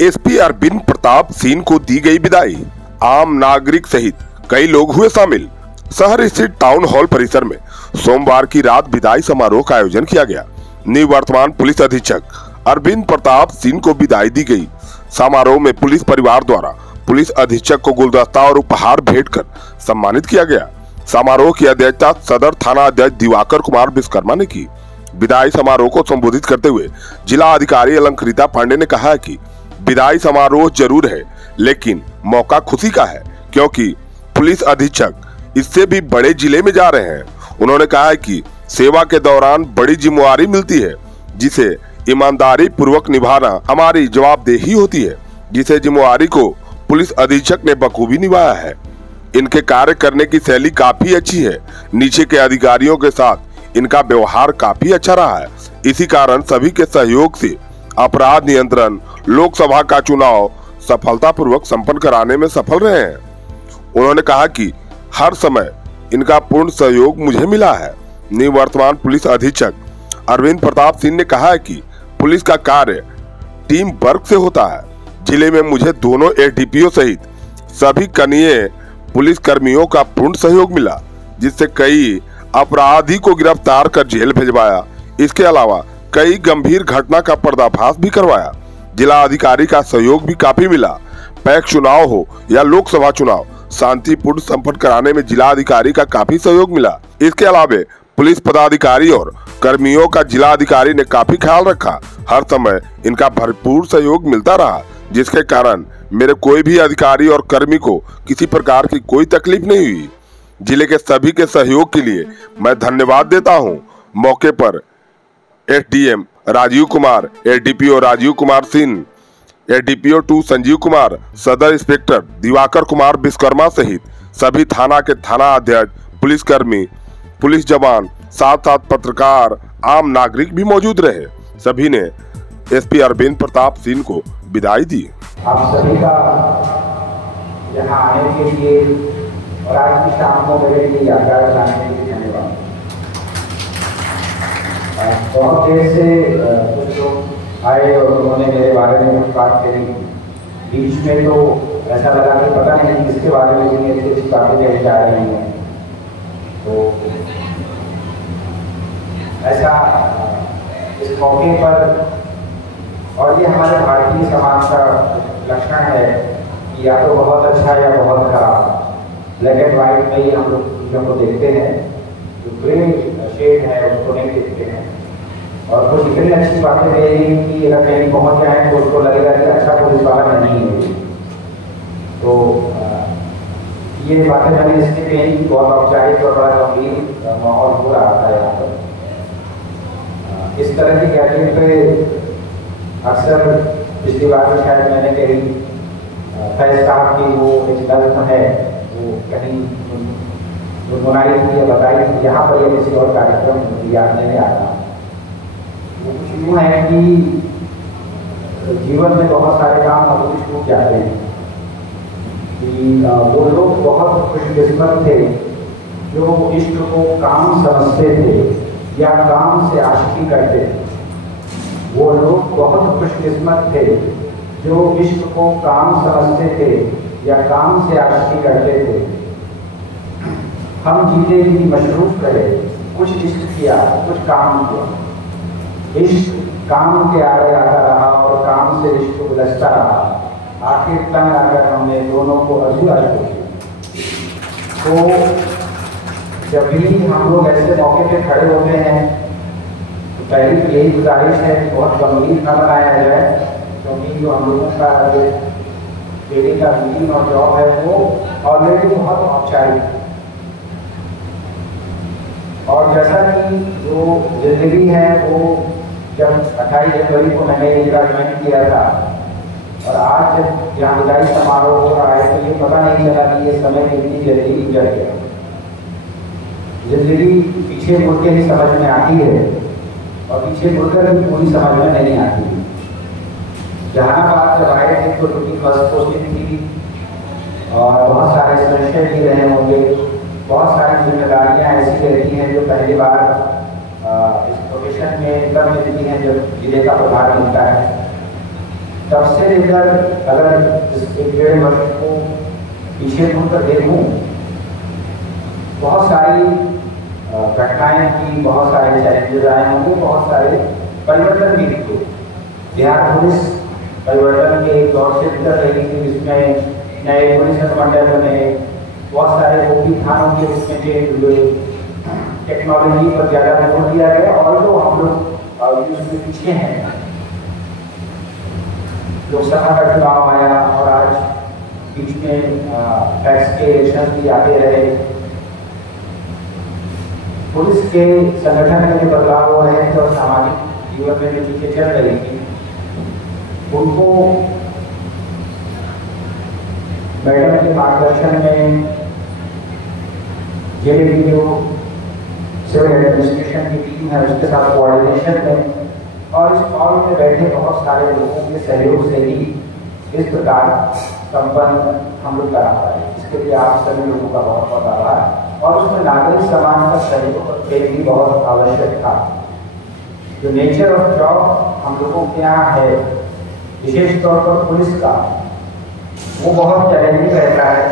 SP Arvind Pratap Singh को दी गई विदाई। आम नागरिक सहित कई लोग हुए शामिल। शहर स्थित टाउन हॉल परिसर में सोमवार की रात विदाई समारोह का आयोजन किया गया। निवर्तमान पुलिस अधीक्षक अरविंद प्रताप सिंह को विदाई दी गई। समारोह में पुलिस परिवार द्वारा पुलिस अधीक्षक को गुलदस्ता और उपहार भेंट कर सम्मानित किया गया। समारोह की अध्यक्षता सदर थाना अध्यक्ष दिवाकर कुमार विश्वकर्मा ने की। विदाई समारोह को संबोधित करते हुए जिला अधिकारी अलंकृता पांडे ने कहा कि विदाई समारोह जरूर है, लेकिन मौका खुशी का है, क्योंकि पुलिस अधीक्षक इससे भी बड़े जिले में जा रहे हैं। उन्होंने कहा कि सेवा के दौरान बड़ी जिम्मेवारी मिलती है, जिसे ईमानदारी पूर्वक निभाना हमारी जवाबदेही होती है, जिसे जिम्मेवारी को पुलिस अधीक्षक ने बखूबी निभाया है। इनके कार्य करने की शैली काफी अच्छी है। नीचे के अधिकारियों के साथ इनका व्यवहार काफी अच्छा रहा है। इसी कारण सभी के सहयोग से अपराध नियंत्रण लोकसभा का चुनाव सफलतापूर्वक संपन्न कराने में सफल रहे हैं। उन्होंने कहा कि हर समय इनका पूर्ण सहयोग मुझे मिला है। निवर्तमान पुलिस अधीक्षक अरविंद प्रताप सिंह ने कहा है कि पुलिस का कार्य टीम वर्क से होता है। जिले में मुझे दोनों एडीपीओ सहित सभी कनीय पुलिस कर्मियों का पूर्ण सहयोग मिला, जिससे कई अपराधी को गिरफ्तार कर जेल भिजवाया। इसके अलावा कई गंभीर घटना का पर्दाफाश भी करवाया। जिला अधिकारी का सहयोग भी काफी मिला। पैक्स चुनाव हो या लोकसभा चुनाव शांतिपूर्ण संपन्न कराने में जिला अधिकारी का काफी सहयोग मिला। इसके अलावा पुलिस पदाधिकारी और कर्मियों का जिला अधिकारी ने काफी ख्याल रखा। हर समय इनका भरपूर सहयोग मिलता रहा, जिसके कारण मेरे कोई भी अधिकारी और कर्मी को किसी प्रकार की कोई तकलीफ नहीं हुई। जिले के सभी के सहयोग के लिए मैं धन्यवाद देता हूं। मौके पर SDM Rajeev Kumar, ADPO Rajeev Kumar Singh, ADPO 2 Sanjeev Kumar, सदर इंस्पेक्टर दिवाकर कुमार विश्वकर्मा सहित सभी थाना के थाना अध्यक्ष, पुलिसकर्मी, पुलिस जवान, साथ साथ पत्रकार, आम नागरिक भी मौजूद रहे। सभी ने एसपी अरविंद प्रताप सिंह को विदाई दी। आप सभी का यहाँ आने के लिए और आज की शाम को मेरे लिए यादगार बनाने के लिए धन्यवाद। बहुत देर से कुछ लोग आए और उन्होंने मेरे बारे में कुछ बात करी। बीच में तो ऐसा लगा कि पता नहीं किसके बारे में इतनी अच्छी बातें कही जा रही हैं। तो ऐसा इस मौके पर, और ये हमारे भारतीय समाज का लक्षण है कि या तो बहुत अच्छा या बहुत खराब, ब्लैक एंड व्हाइट में ही हम लोग चीज़ों को देखते हैं। जो ग्रे शेड है उसको नहीं देखते हैं। और कुछ इतनी अच्छी बातें रहेगी कि अगर कहीं पहुंच जाए तो उसको लगेगा कि अच्छा पुलिस वाला नहीं है। तो ये बातें मैंने इसके कहीं बहुत औपचारिक और बड़ा गंभीर माहौल हो रहा था यहाँ पर। इस तरह की गैदरिंग पे अक्सर पिछली बार में शायद मैंने कहीं फैसला की वो एक दर्द है, वो कहीं बुनाई थी या बताई थी, यहाँ पर यह किसी और कार्यक्रम याद नहीं आता। वो कुछ यूँ है कि जीवन में बहुत सारे काम अधूरे छूट जाते हैं कि वो लोग बहुत खुशकिस्मत थे जो इश्क को काम समझते थे या काम से आशिकी करते थे। वो लोग बहुत खुशकिस्मत थे जो इश्क को काम समझते थे या काम से आशिकी करते थे। हम जीते ही मशरूफ रहे, कुछ इश्क किया, कुछ काम किया। इश्क काम के आगे आता रहा और काम से इश्क उलझता रहा। आखिर तंग आकर हमने दोनों को अधूरा छोड़ा। तो जब भी हम लोग ऐसे मौके पे खड़े होते हैं तो पहली तो यही गुजारिश है कि बहुत गंभीर न बनाया जाए, क्योंकि जो हम लोगों का जो डेली का मीटिंग और जॉब है वो ऑलरेडी बहुत औपचारिक है। और जैसा कि जो जिंदगी है वो जब 28 जनवरी को मैंने ये ज्वाइन किया था और आज जब यहाँ विदाई समारोह हो रहा है तो ये पता नहीं चला कि ये समय कितनी जल्दी गुजर गया। जिंदगी पीछे मुड़ के ही समझ में आती है और पीछे मुड़कर भी पूरी समझ में नहीं आती। जहानाबाद जब आए थे तो उनकी फर्स्ट पोस्टिंग थी और बहुत सारे संशय भी रहे होंगे। बहुत सारी जिम्मेदारियां ऐसी रहती हैं जो पहली बार इस प्रोफेशन में तब मिलती हैं जब जिले का प्रभार मिलता है। तब से लेकर अगर इस 1-1.5 वर्ष को पीछे मुड़कर देखूं, बहुत सारी घटनाएं की, बहुत सारे चैलेंजेस आए होंगे, बहुत सारे परिवर्तन भी दिखे। बिहार पुलिस परिवर्तन के एक दौर से गुजर रही थी, जिसमें नए पुलिस अनुमंडल बने, बहुत सारे ओपी थानों के रूप में चेंज हुए, टेक्नोलॉजी पर ज़्यादा जोर दिया गया। और तो हम लोग उसमें पीछे हैं। लोकसभा का चुनाव आया और आज बीच में टैक्स के इलेक्शन भी आते रहे। पुलिस के संगठन में जो बदलाव हो रहे थे और सामाजिक जीवन में जो चीजें चल रही थी, उनको मैडम के मार्गदर्शन में जो सिविल एडमिनिस्ट्रेशन की टीम है उसके साथ कोऑर्डिनेशन में और इस हॉल में बैठे बहुत सारे लोगों के सहयोग से ही इस प्रकार संपन्न हम लोग करा पाए। इसके लिए आप सभी लोगों का बहुत बहुत आभार। और उसमें नागरिक समाज का सहयोग भी बहुत आवश्यक था। जो नेचर ऑफ जॉब हम लोगों के यहाँ है, विशेष तौर पर पुलिस का, वो बहुत चैलेंजिंग रहता है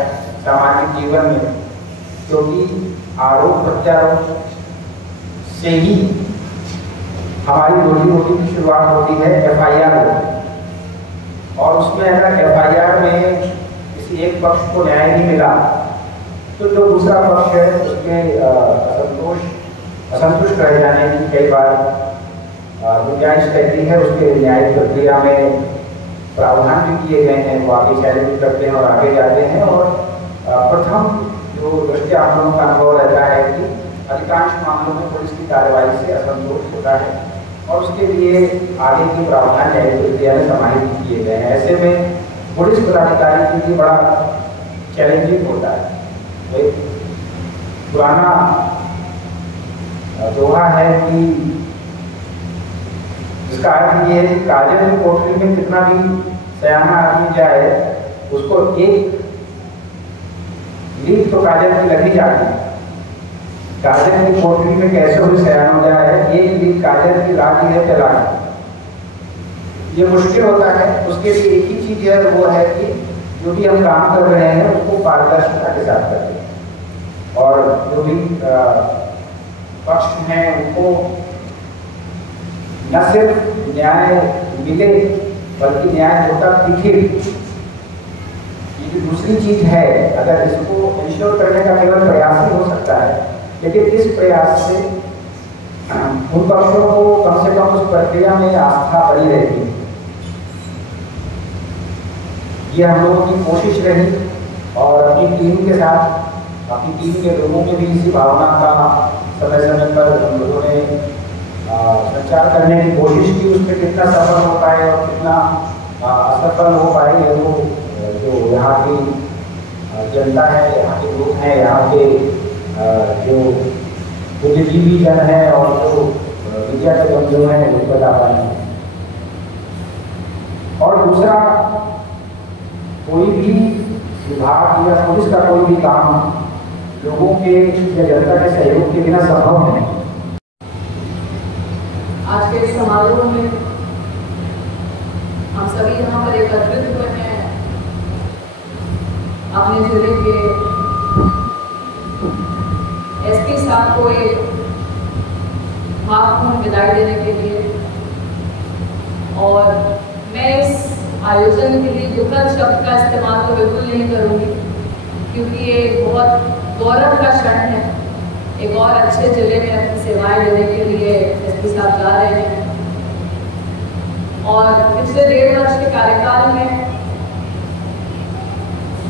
सामाजिक जीवन में, क्योंकि आरोप प्रत्यारोप से ही हमारी रोजी रोटी की शुरुआत होती है। FIR और उसमें अगर FIR में किसी एक पक्ष को न्याय नहीं मिला तो जो दूसरा पक्ष है उसके असंतुष्ट रह जाने की कई बार गुंजाइश रहती है। उसके न्यायिक प्रक्रिया में प्रावधान भी किए गए हैं, वो आगे चैलेंज करते हैं और आगे जाते हैं। और प्रथम जो दृष्टि आप लोगों का अनुभव रहता है कि अधिकांश मामलों में पुलिस की कार्रवाई से असंतोष होता है और उसके लिए आगे की प्रावधान न्यायिक प्रक्रिया में समाहित किए गए हैं। ऐसे में पुलिस पदाधिकारी के लिए बड़ा चैलेंजिंग होता है। एक पुराना दोहा है कि इसका अर्थ ये है कि काजल की कोठरी में कितना भी सयाना आदमी जाए, उसको एक लीड तो काजल की लगी जाती है। काजल की कोठरी में कैसे भी सयान हो जाए, एक लीड काजल की लाठी है चलाना, ये मुश्किल होता है। उसके लिए एक ही चीज है, वो है कि जो भी हम काम कर रहे हैं उसको पारदर्शिता के साथ करें और जो भी पक्ष हैं उनको न सिर्फ न्याय मिले बल्कि न्याय होता दिखे। ये जो दूसरी चीज है, अगर इसको इंश्योर करने का केवल प्रयास ही हो सकता है, लेकिन इस प्रयास से उन पक्षों को कम से कम उस प्रक्रिया में आस्था बनी रहती है। ये हम लोगों की कोशिश रही और अपनी टीम के साथ, अपनी टीम के लोगों में भी इसी भावना का समय समय पर हम लोगों ने संचार करने की कोशिश की। उसमें कितना सफल हो पाए और कितना असफल हो पाए, ये वो जो यहाँ की जनता है, यहाँ के लोग हैं, यहाँ के जो बुद्धिजीवी जन है और जो मीडिया के बंधु हैं वो बता पाएंगे। और दूसरा, कोई भी विभाग या पुलिस का कोई भी काम लोगों के या जनता के सहयोग के बिना संभव नहीं। आज के समारोह में हम सभी यहाँ पर एकत्रित हुए हैं अपने जिले के SP साहब को एक भावपूर्ण विदाई देने के लिए। और मैं इस आयोजन के लिए दुखद शब्द का इस्तेमाल तो बिल्कुल नहीं करूँगी, क्योंकि ये बहुत गौरव का क्षण है। एक और अच्छे जिले में अपनी सेवाएं देने के लिए SP साहब जा रहे हैं। और पिछले 1.5 वर्ष के कार्यकाल में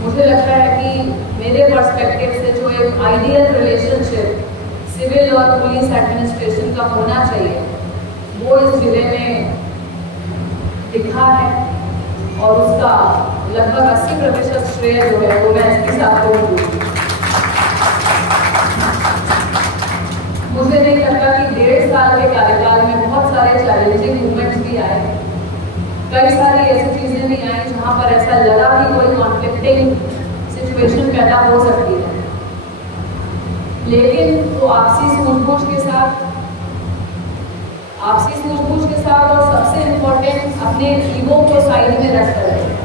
मुझे लगता है कि मेरे पर्सपेक्टिव से जो एक आइडियल रिलेशनशिप सिविल और पुलिस एडमिनिस्ट्रेशन का होना चाहिए वो इस जिले में दिखा है। और उसका लगभग 80% श्रेय जो है वो मैं SP साहब को दूंगी। मुझे नहीं लगता कि 1.5 साल के कार्यकाल में बहुत सारे चैलेंजिंग मूवमेंट्स भी आए, कई सारी ऐसी चीजें भी आई जहां पर ऐसा लगा कि कोई कॉन्फ्लिक्टिंग सिचुएशन पैदा हो सकती है, लेकिन वो आपसी सूझबूझ के साथ आपसी सूझबूझ के साथ, और सबसे इम्पोर्टेंट अपने ईगो को साइड में रख कर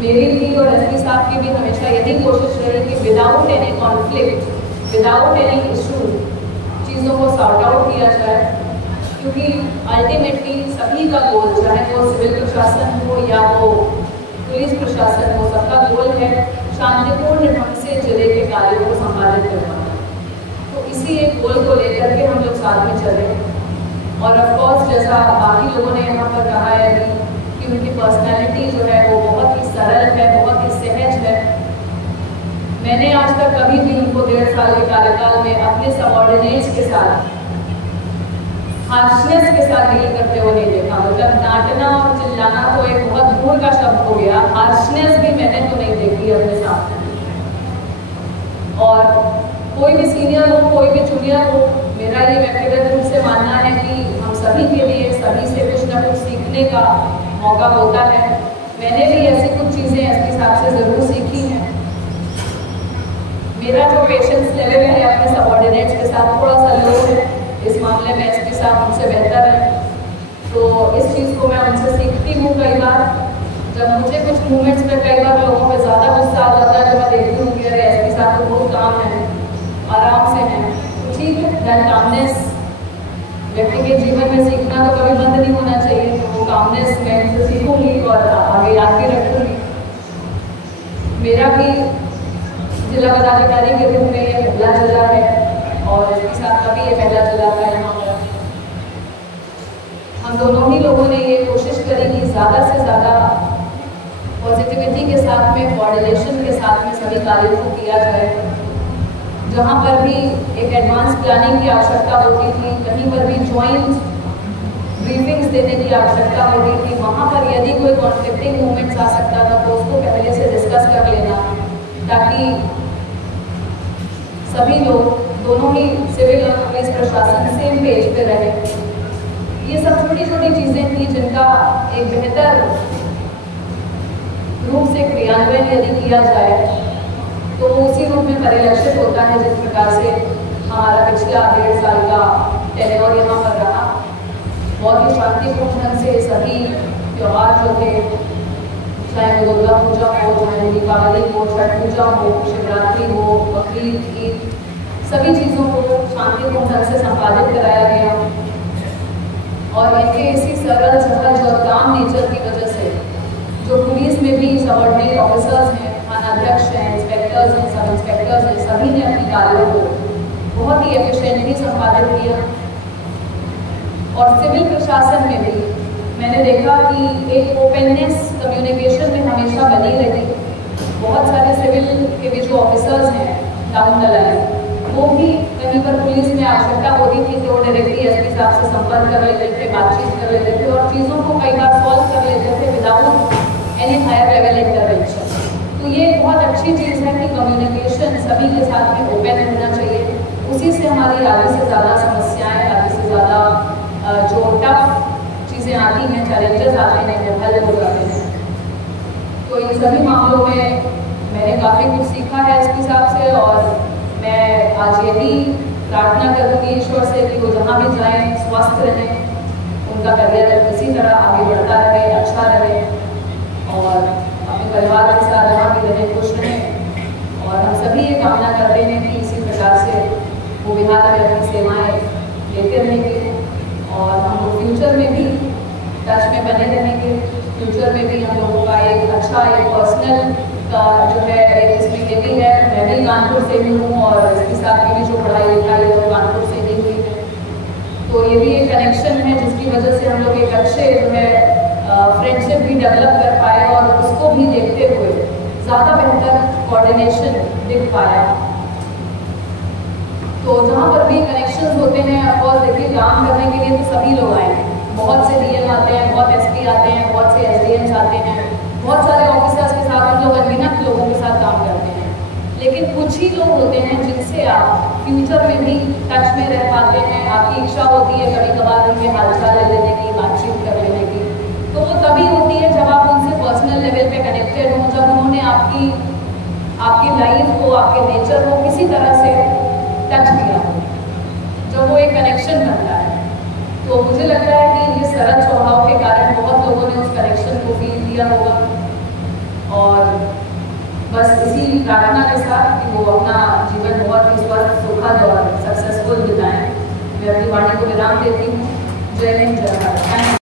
मेरी भी और एसपी साहब की भी हमेशा यही कोशिश रही कि without any conflict, without any issue चीज़ों को सॉर्ट आउट किया जाए, क्योंकि अल्टीमेटली सभी का गोल, चाहे वो सिविल प्रशासन हो या वो पुलिस प्रशासन हो, सबका गोल है शांतिपूर्ण ढंग से जिले के कार्यों को संपादित करवाना। तो इसी एक गोल को लेकर के हम लोग साथ में चले। और ऑफकोर्स जैसा बाकी लोगों ने यहाँ पर कहा है कि उनकी पर्सनैलिटी जो है वो बहुत ही सरल है, बहुत ही सहज है। मैंने आज तक कभी भी उनको 1.5 साल के कार्यकाल में अपने सबऑर्डिनेट्स के साथ हार्शनेस के साथ डील करते हुए नहीं देखा। मतलब डांटना और चिल्लाना तो एक बहुत दूर का शब्द हो गया, हार्शनेस भी मैंने तो नहीं देखी अपने साथ। और कोई भी सीनियर हो, कोई भी जूनियर हो, मेरा ये व्यक्तिगत रूप से मानना है कि हम सभी के लिए सभी से कुछ न कुछ सीखने का मौका होता है। मैंने भी ऐसी कुछ चीज़ें एसपी साहब से ज़रूर सीखी हैं। मेरा जो पेशेंस लेवल है अपने सबऑर्डिनेट्स के साथ थोड़ा सा लो है, इस मामले में एसपी साहब मुझसे बेहतर है, तो इस चीज़ को मैं उनसे सीखती हूँ। कई बार जब मुझे कुछ मूवमेंट्स में कई बार लोगों पे ज़्यादा गुस्सा आ जाता है, जब मैं देखती हूँ कि अरे एसपी साहब तो बहुत काम है, आराम से हैं, तो ठीक है, दैट कामनेस व्यक्ति के जीवन में सीखना तो कभी बंद नहीं होना चाहिए। तो वो कामनेस मैं उनसे सीखूंगी और आगे याद भी रखूँगी। मेरा भी जिला पदाधिकारी के रूप में ये पहला जिला है और एसपी साहब का भी ये पहला जिला था यहाँ पर। हम दोनों ही लोगों ने ये कोशिश करी कि ज़्यादा से ज़्यादा पॉजिटिविटी के साथ में, कोऑर्डिनेशन के साथ में सभी कार्यों को किया जाए। जहाँ पर भी एक एडवांस प्लानिंग की आवश्यकता होती थी, कहीं पर भी जॉइंट ब्रीफिंग्स देने की आवश्यकता होती थी, वहाँ पर यदि कोई कॉन्फ्लिक्टिंग मूवमेंट्स आ सकता था तो उसको पहले से डिस्कस कर लेना, ताकि सभी लोग, दोनों ही सिविल और पुलिस प्रशासन सेम पेज पे रहे। ये सब छोटी छोटी चीज़ें थी जिनका एक बेहतर रूप से क्रियान्वयन यदि किया जाए तो उसी रूप में परिलक्षित होता है जिस प्रकार से हमारा पिछला 1.5 साल का टेन्योर यहाँ पर रहा। बहुत ही शांतिपूर्ण ढंग से सभी त्यौहार जो थे, चाहे वो दुर्गा पूजा हो, चाहे दीपावली हो, छठ पूजा हो, शिवरात्रि हो, बकरीद, ईद, सभी चीज़ों को शांतिपूर्ण ढंग से संपादित कराया गया। और इनके इसी सरल, सहज और काम नेचर की वजह से जो पुलिस में भी सबऑर्डिनेट ऑफिसर्स हैं, थानाध्यक्ष हैं, इंस्पेक्टर्स हैं, सब इंस्पेक्टर्स हैं, सभी ने अपनी कार्यों को बहुत ही एफिशिएंटली संपादित किया। और सिविल प्रशासन में भी मैंने देखा कि एक ओपननेस कम्युनिकेशन में हमेशा बनी रहती। बहुत सारे सिविल के भी जो ऑफिसर्स हैं डाउन द लाइन, वो भी कहीं पर पुलिस में आवश्यकता होती थी तो डायरेक्टली एसपी साहब से संपर्क कर लेते थे, बातचीत कर लेते थे और चीज़ों को कई बार सॉल्व कर लेते थे without any higher level intervention. तो ये बहुत अच्छी चीज़ है कि कम्युनिकेशन सभी के साथ में ओपन होना चाहिए। उसी से हमारी आगे से ज़्यादा समस्याएं, आगे से ज़्यादा जो टफ चीज़ें आती हैं, चैलेंजेस आते हैं, वो हल हो जाते हैं। तो इन सभी मामलों में मैंने काफ़ी कुछ सीखा है एसपी साहब से और मैं आज यही प्रार्थना करूँगी ईश्वर से कि वो जहाँ भी जाएँ स्वस्थ रहें, उनका करियर इसी तरह आगे बढ़ता रहे, अच्छा रहे और अपने परिवार के साथ जहाँ भी रहें खुश रहें। और हम सभी ये कामना करते हैं कि इसी प्रकार से वो बिहार में अपनी सेवाएँ लेते रहेंगे और हम लोग फ्यूचर में भी टच में बने रहेंगे। फ्यूचर में भी हम लोगों का एक अच्छा एक पर्सनल का जो है एक इसमें ये भी है, मैं भी कानपुर से ही हूँ और एसपी साहब की भी जो पढ़ाई लिखाई है वो कानपुर से ही हुई है। तो ये भी एक कनेक्शन है जिसकी वजह से हम लोग एक अच्छे जो है फ्रेंडशिप भी डेवलप कर पाए और उसको भी देखते हुए ज़्यादा बेहतर कोऑर्डिनेशन दिख पाया। तो जहाँ पर भी कनेक्शंस होते हैं, ऑफकोर्स देखिए काम करने के लिए तो सभी लोग आए हैं, बहुत से डीएम आते हैं, बहुत एसपी आते हैं, बहुत से एसडीएम्स आते हैं, बहुत सारे ऑफिसर्स के साथ हम लोग अनगिनत लोगों के साथ काम करते हैं। लेकिन कुछ ही लोग होते हैं जिनसे आप फ्यूचर में भी टच में रह पाते हैं। आपकी इच्छा होती है कभी कभार उनके हालचाल ले लेने की, बातचीत कर लेने की, तो वो तभी होती है जब आप उनसे पर्सनल लेवल पे कनेक्टेड हों, जब उन्होंने आपकी लाइफ को, आपके नेचर को किसी तरह से टच किया हो, जब वो एक कनेक्शन बनता है। तो मुझे लगता है कि ये सरल स्वभाव के कारण बहुत लोगों ने उस कनेक्शन को फील किया होगा, और बस इसी प्रार्थना के साथ कि वो अपना जीवन बहुत ही स्वस्थ, सुखद और सक्सेसफुल बिताएं। मैं अपनी वाणी को विराम देती हूँ। जय हिंद, जय भारत।